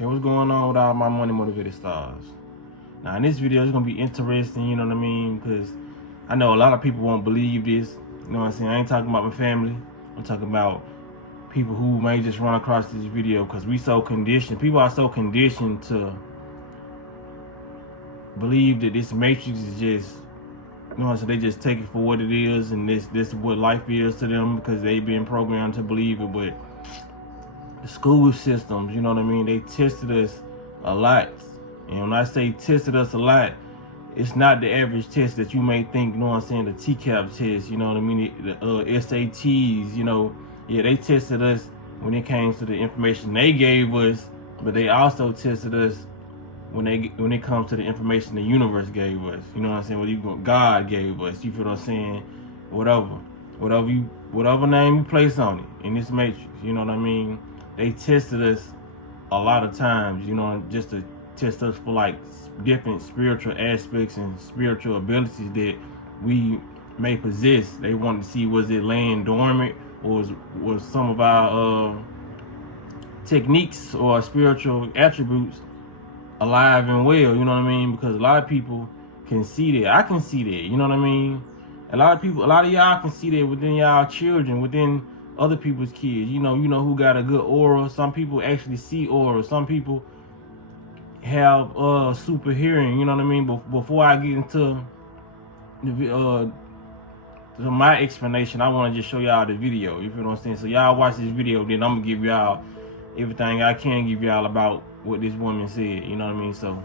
Okay, what's going on with all my money motivated stars? Now in this video it's gonna be interesting, you know what I mean? Because I know a lot of people won't believe this. You know what I'm saying? I ain't talking about my family. I'm talking about people who may just run across this video because we so conditioned. People are so conditioned to believe that this matrix is just, you know, so they just take it for what it is, and this is what life is to them because they've been programmed to believe it. But the school systems, you know what I mean, they tested us a lot. And when I say tested us a lot, it's not the average test that you may think, you know what I'm saying, the TCAP test, you know what I mean, the SATs, you know. Yeah, they tested us when it came to the information they gave us, but they also tested us when it comes to the information the universe gave us, you know what I'm saying, what God gave us, you feel what I'm saying, whatever name you place on it in this matrix, you know what I mean. They tested us a lot of times, you know, just to test us for like different spiritual aspects and spiritual abilities that we may possess. They wanted to see, was it laying dormant, or was some of our techniques or spiritual attributes alive and well, you know what I mean? Because a lot of people can see that. I can see that, you know what I mean? A lot of y'all can see that within y'all children, within other people's kids. You know who got a good aura. Some people actually see aura. Some people have super hearing, you know what I mean? But before I get into the to my explanation, I want to just show y'all the video, you feel what I'm saying? So y'all watch this video, then I'm gonna give y'all everything I can give y'all about what this woman said, you know what I mean? So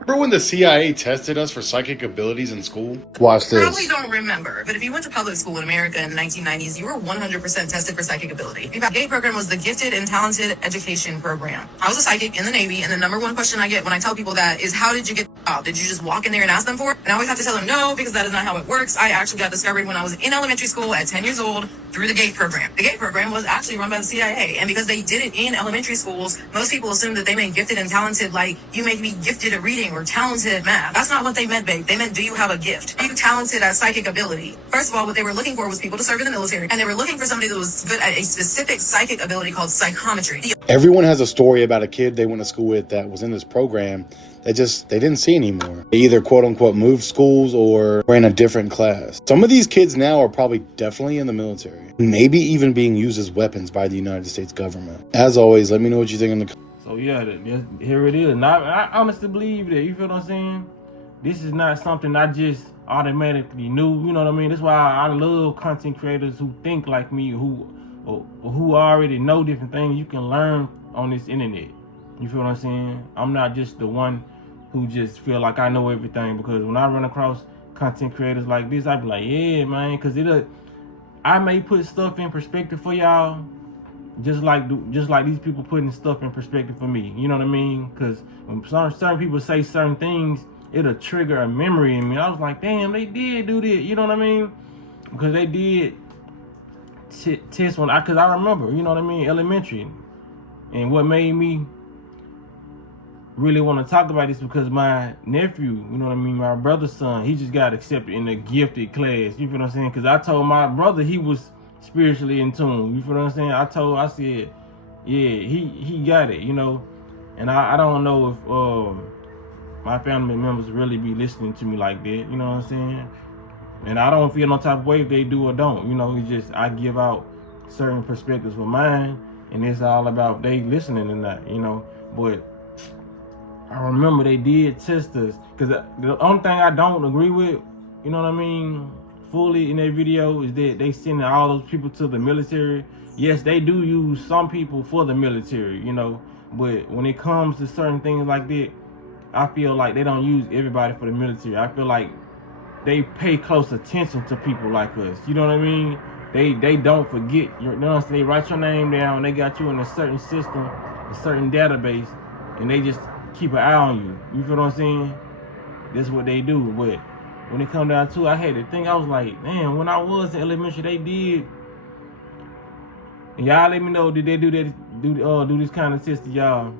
remember when the CIA tested us for psychic abilities in school? Watch this. Probably don't remember, but if you went to public school in America in the 1990s, you were 100% tested for psychic ability. The GATE program was the Gifted and Talented Education Program. I was a psychic in the Navy, and the number one question I get when I tell people that is, how did you get the job? Did you just walk in there and ask them for it? And I always have to tell them no, because that is not how it works. I actually got discovered when I was in elementary school at 10 years old through the GATE program. The GATE program was actually run by the CIA, and because they did it in elementary schools, most people assume that they meant gifted and talented, like you may be gifted at reading or talented at math. That's not what they meant, babe. They meant, do you have a gift? Are you talented at psychic ability? First of all, what they were looking for was people to serve in the military, and they were looking for somebody that was good at a specific psychic ability called psychometry. Everyone has a story about a kid they went to school with that was in this program they didn't see anymore. They either quote unquote moved schools or were in a different class. Some of these kids now are probably definitely in the military, maybe even being used as weapons by the United States government. As always, let me know what you think in the comments. so yeah, here it is. Now I honestly believe that, you feel what I'm saying, this is not something I just automatically knew, you know what I mean? That's why I love content creators who think like me, who already know different things you can learn on this internet. You feel what I'm saying? I'm not just the one who just feel like I know everything, because when I run across content creators like this, I be like, yeah, man, because I may put stuff in perspective for y'all, just like these people putting stuff in perspective for me. You know what I mean? Because when certain people say certain things, it'll trigger a memory in me. I was like, damn, they did do this. You know what I mean? Because they did test when because I remember, you know what I mean, elementary. And what made me really want to talk about this because my nephew, you know what I mean, my brother's son, he just got accepted in the gifted class. You feel what I'm saying? Because I told my brother he was spiritually in tune. You feel what I'm saying? I said, yeah, he got it, you know. And I don't know if my family members really be listening to me like that, you know what I'm saying? And I don't feel no type of way if they do or don't, you know. It's just I give out certain perspectives for mine, and it's all about they listening or not, you know. But I remember they did test us, because the only thing I don't agree with, you know what I mean, fully in that video, is that they sending all those people to the military. Yes, they do use some people for the military, you know, but when it comes to certain things like that, I feel like they don't use everybody for the military. I feel like they pay close attention to people like us, you know what I mean? They don't forget, you know what I'm saying? They write your name down, they got you in a certain system, a certain database, and they just keep an eye on you. You feel what I'm saying? That's what they do. But when it come down to it, I had to think, I was like, man, when I was in elementary, they did. And y'all let me know, did they do this kind of test to y'all?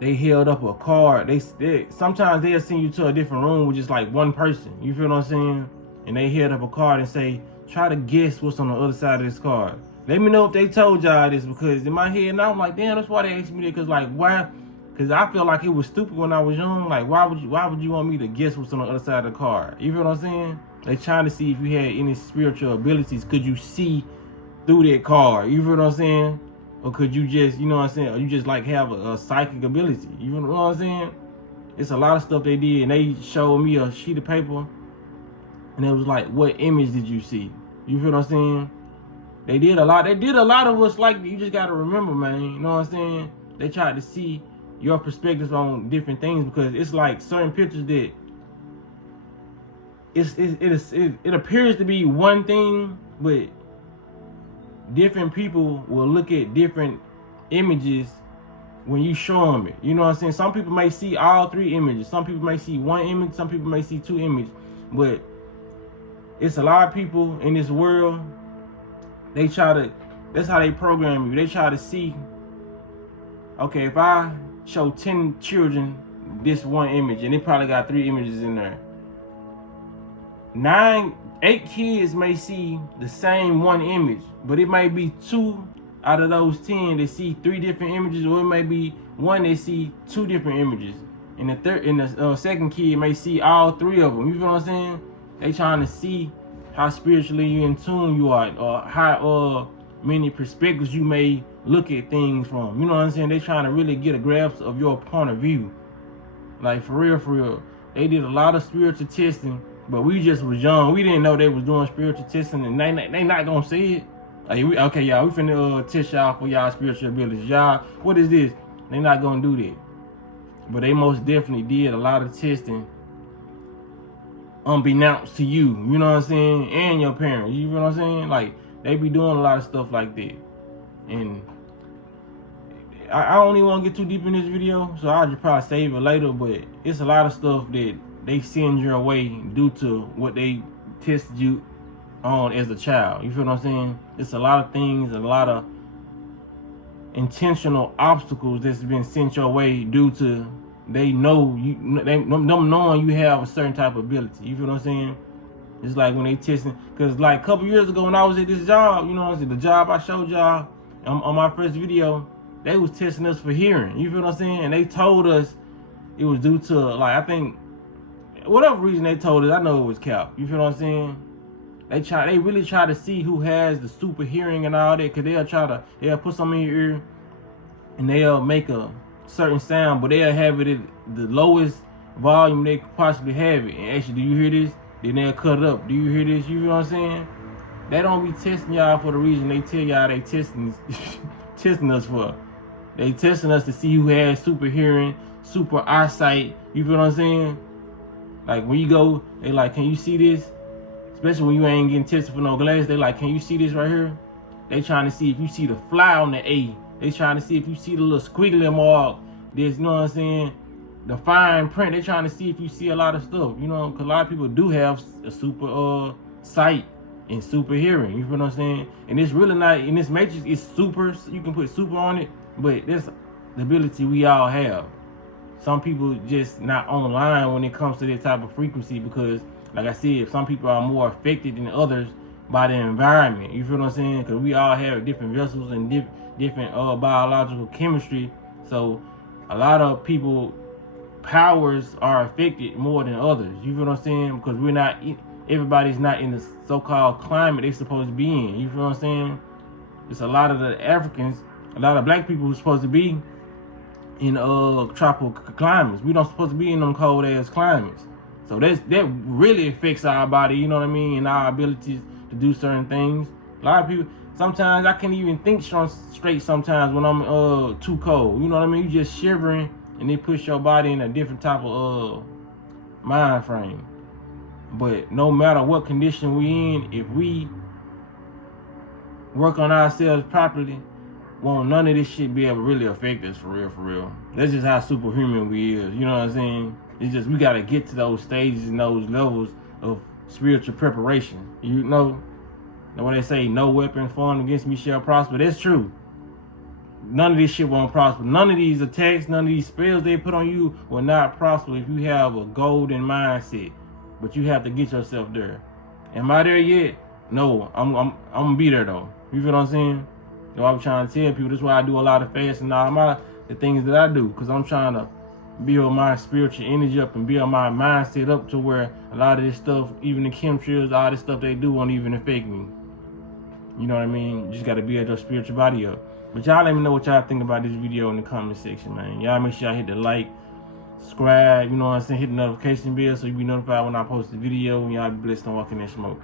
They held up a card. They sometimes they'll send you to a different room with just like one person. You feel what I'm saying? And they held up a card and say, try to guess what's on the other side of this card. Let me know if they told y'all this, because in my head now I'm like, damn, that's why they asked me that. Cause like, why? Cause I feel like it was stupid when I was young. Like, why would you want me to guess what's on the other side of the card? You feel what I'm saying? They trying to see if you had any spiritual abilities. Could you see through that card? You feel what I'm saying? Or could you just, you know what I'm saying? Or you just like have a psychic ability? You know what I'm saying? It's a lot of stuff they did, and they showed me a sheet of paper, and it was like, what image did you see? You feel what I'm saying? They did a lot. They did a lot of us like, you just gotta remember, man. You know what I'm saying? They tried to see your perspectives on different things, because it's like certain pictures that it appears to be one thing, but different people will look at different images when you show them it. You know what I'm saying? Some people may see all three images. Some people may see one image. Some people may see two images. But it's a lot of people in this world, they try to, that's how they program you. They try to see, okay, if I show 10 children this one image, and they probably got 3 images in there, 8 kids may see the same one image, but it may be 2 out of those 10 that see 3 different images, or it may be 1 that see 2 different images, and the second kid may see all 3 of them. You feel what I'm saying? They trying to see how spiritually in tune you are, or how many perspectives you may look at things from. You know what I'm saying? They trying to really get a grasp of your point of view. Like, for real. They did a lot of spiritual testing, but we just was young. We didn't know they was doing spiritual testing, and they not gonna see it. Like, okay, y'all, we finna test y'all for y'all spiritual abilities. Y'all, what is this? They not gonna do that. But they most definitely did a lot of testing unbeknownst to you, you know what I'm saying, and your parents. You know what I'm saying? Like, they be doing a lot of stuff like that. And I don't even want to get too deep in this video, so I'll just probably save it later. But it's a lot of stuff that they send your way due to what they tested you on as a child. You feel what I'm saying? It's a lot of things, a lot of intentional obstacles that's been sent your way due to they know you, them knowing you have a certain type of ability. You feel what I'm saying? It's like when they testing, because like a couple years ago when I was at this job, you know what I'm saying, the job I showed y'all on my first video, they was testing us for hearing. You feel what I'm saying? And they told us it was due to, like, I think, whatever reason they told us, I know it was cap. You feel what I'm saying? They really try to see who has the super hearing and all that, because they'll put something in your ear and they'll make a certain sound, but they'll have it at the lowest volume they could possibly have it. And actually, do you hear this? Then they'll cut it up. Do you hear this? You feel what I'm saying? They don't be testing y'all for the reason they tell y'all they testing us for. They testing us to see who has super hearing, super eyesight. You feel what I'm saying? Like, when you go, they like, can you see this? Especially when you ain't getting tested for no glass, they like, can you see this right here? They trying to see if you see the fly on the A. They trying to see if you see the little squiggly mark. This, you know what I'm saying? The fine print. They trying to see if you see a lot of stuff. You know, because a lot of people do have a super sight and super hearing. You feel what I'm saying? And it's really not, in this matrix, it's super. You can put super on it, but that's the ability we all have. Some people just not online when it comes to that type of frequency, because, like I said, some people are more affected than others by the environment. You feel what I'm saying? Because we all have different vessels and different biological chemistry. So a lot of people powers are affected more than others. You feel what I'm saying? Because everybody's not in the so-called climate they're supposed to be in. You feel what I'm saying? It's a lot of the Africans, a lot of black people who's supposed to be in tropical climates. We don't supposed to be in them cold ass climates. So that really affects our body, you know what I mean, and our abilities to do certain things. A lot of people, sometimes I can't even think straight sometimes when I'm too cold. You know what I mean? You just shivering, and they push your body in a different type of mind frame. But no matter what condition we in, if we work on ourselves properly, won't none of this shit be able to really affect us for real. That's just how superhuman we is. You know what I'm saying? It's just we gotta get to those stages and those levels of spiritual preparation. You know what they say, no weapon formed against me shall prosper. That's true. None of this shit won't prosper. None of these attacks, none of these spells they put on you will not prosper if you have a golden mindset. But you have to get yourself there. Am I there yet? No, I'm gonna be there though. You feel what I'm saying? That's what I'm trying to tell people. That's why I do a lot of fasting and all the things that I do, because I'm trying to build my spiritual energy up and build my mindset up to where a lot of this stuff, even the chemtrails, all this stuff they do won't even affect me. You know what I mean? You just got to build your spiritual body up. But y'all let me know what y'all think about this video in the comment section, man. Y'all make sure y'all hit the like, subscribe, you know what I'm saying? Hit the notification bell so you be notified when I post the video. And y'all be blessed and walk in that smoke.